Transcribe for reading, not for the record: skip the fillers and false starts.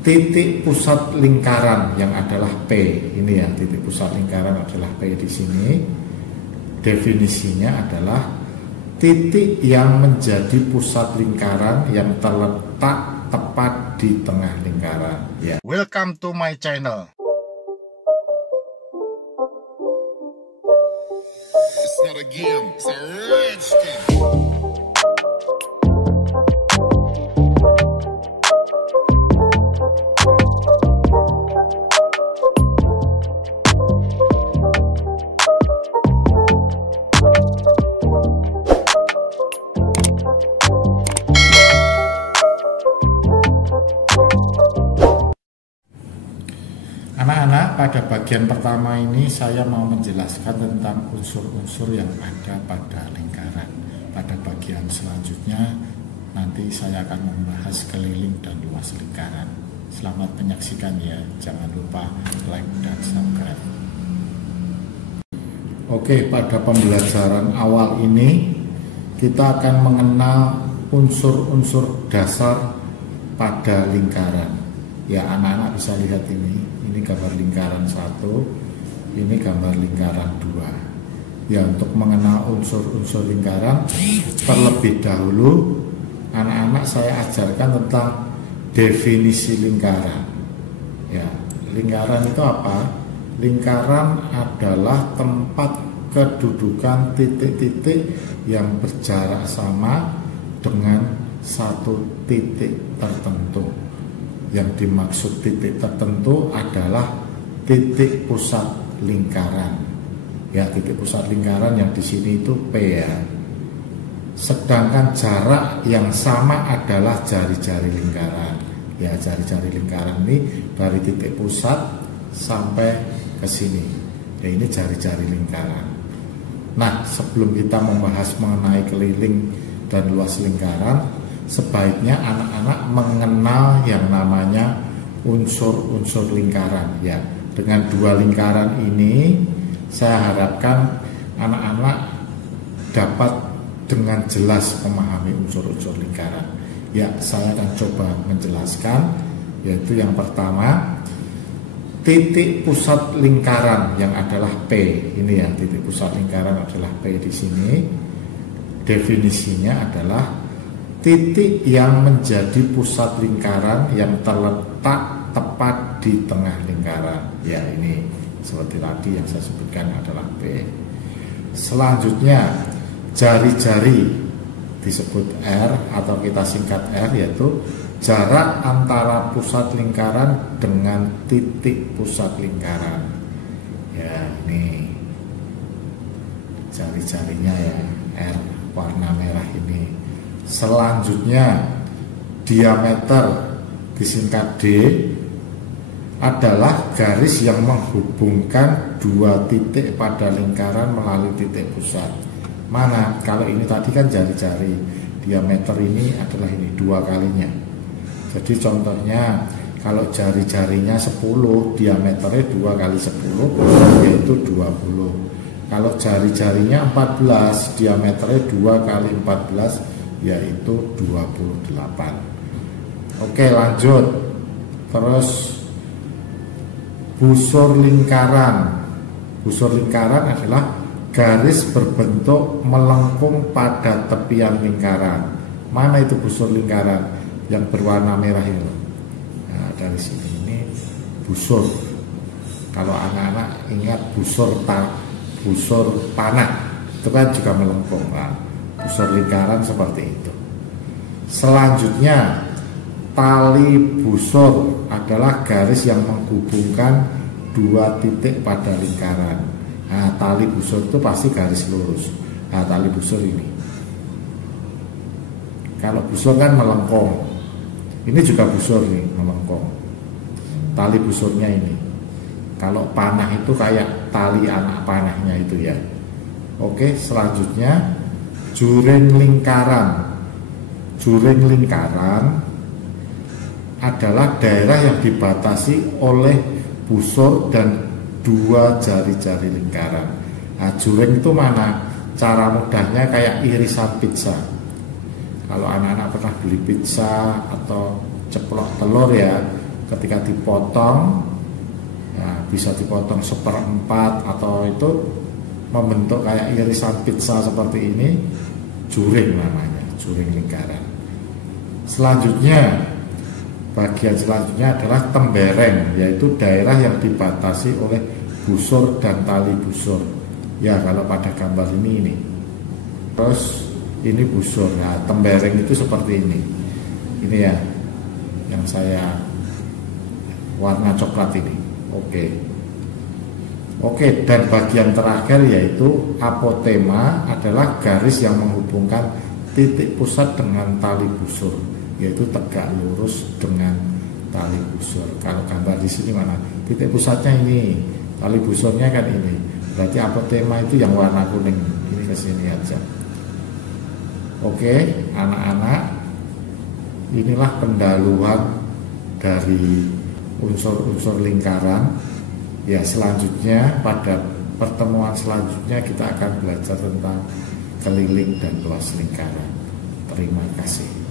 titik pusat lingkaran yang adalah P. Ini ya, titik pusat lingkaran adalah P di sini. Definisinya adalah titik yang menjadi pusat lingkaran yang terletak tepat di tengah lingkaran. Ya. Welcome to my channel. It's not a game, it's a rich thing. Anak-anak, pada bagian pertama ini saya mau menjelaskan tentang unsur-unsur yang ada pada lingkaran. Pada bagian selanjutnya nanti saya akan membahas keliling dan luas lingkaran. Selamat menyaksikan ya, jangan lupa like dan subscribe. Oke, pada pembelajaran awal ini kita akan mengenal unsur-unsur dasar pada lingkaran. Ya, anak-anak bisa lihat ini gambar lingkaran 1, ini gambar lingkaran 2. Ya, untuk mengenal unsur-unsur lingkaran, terlebih dahulu anak-anak saya ajarkan tentang definisi lingkaran. Ya, lingkaran itu apa? Lingkaran adalah tempat kedudukan titik-titik yang berjarak sama dengan satu titik tertentu. Yang dimaksud titik tertentu adalah titik pusat lingkaran. Ya, titik pusat lingkaran yang di sini itu P ya. Sedangkan jarak yang sama adalah jari-jari lingkaran. Ya, jari-jari lingkaran ini dari titik pusat sampai ke sini. Ya, ini jari-jari lingkaran. Nah, sebelum kita membahas mengenai keliling dan luas lingkaran, sebaiknya anak-anak mengenal yang namanya unsur-unsur lingkaran. Ya, dengan dua lingkaran ini saya harapkan anak-anak dapat dengan jelas memahami unsur-unsur lingkaran. Ya, saya akan coba menjelaskan, yaitu yang pertama, titik pusat lingkaran yang adalah P. Ini ya, titik pusat lingkaran adalah P di sini. Definisinya adalah titik yang menjadi pusat lingkaran yang terletak tepat di tengah lingkaran. Ya, ini seperti tadi yang saya sebutkan adalah P. Selanjutnya, jari-jari disebut R atau kita singkat R, yaitu jarak antara pusat lingkaran dengan titik pusat lingkaran. Ya, ini jari-jarinya ya, R warna merah ini. Selanjutnya, diameter disingkat D adalah garis yang menghubungkan dua titik pada lingkaran melalui titik pusat. Mana? Kalau ini tadi kan jari-jari, diameter ini adalah ini dua kalinya. Jadi contohnya, kalau jari-jarinya 10, diameternya 2 kali 10 yaitu 20. Kalau jari-jarinya 14, diameternya 2 kali 14 yaitu 28. Oke, lanjut. Terus busur lingkaran. Busur lingkaran adalah garis berbentuk melengkung pada tepian lingkaran. Mana itu busur lingkaran yang berwarna merah itu? Nah, dari sini ini busur. Kalau anak-anak ingat busur panah, itu kan juga melengkung kan? Busur lingkaran seperti itu. Selanjutnya, tali busur adalah garis yang menghubungkan dua titik pada lingkaran. Nah, tali busur itu pasti garis lurus. Nah, tali busur ini. Kalau busur kan melengkung. Ini juga busur nih, melengkung. Tali busurnya ini. Kalau panah itu kayak tali anak panahnya itu ya. Oke, selanjutnya juring lingkaran. Juring lingkaran adalah daerah yang dibatasi oleh busur dan dua jari-jari lingkaran. Nah, juring itu mana? Cara mudahnya kayak irisan pizza. Kalau anak-anak pernah beli pizza atau ceplok telur ya, ketika dipotong, ya, bisa dipotong 1/4 atau itu membentuk kayak irisan pizza seperti ini, juring namanya, juring lingkaran. Selanjutnya, bagian selanjutnya adalah tembereng, yaitu daerah yang dibatasi oleh busur dan tali busur. Ya, kalau pada gambar ini. Terus ini busur. Nah, tembereng itu seperti ini. Ini ya, yang saya warna coklat ini. Oke, dan bagian terakhir yaitu apotema adalah garis yang menghubungkan titik pusat dengan tali busur, yaitu tegak lurus dengan tali busur. Kalau gambar di sini mana? Titik pusatnya ini, tali busurnya kan ini. Berarti apotema itu yang warna kuning. Ini ke sini aja. Oke, anak-anak, inilah pendahuluan dari unsur-unsur lingkaran. Ya, selanjutnya pada pertemuan selanjutnya kita akan belajar tentang keliling dan luas lingkaran. Terima kasih.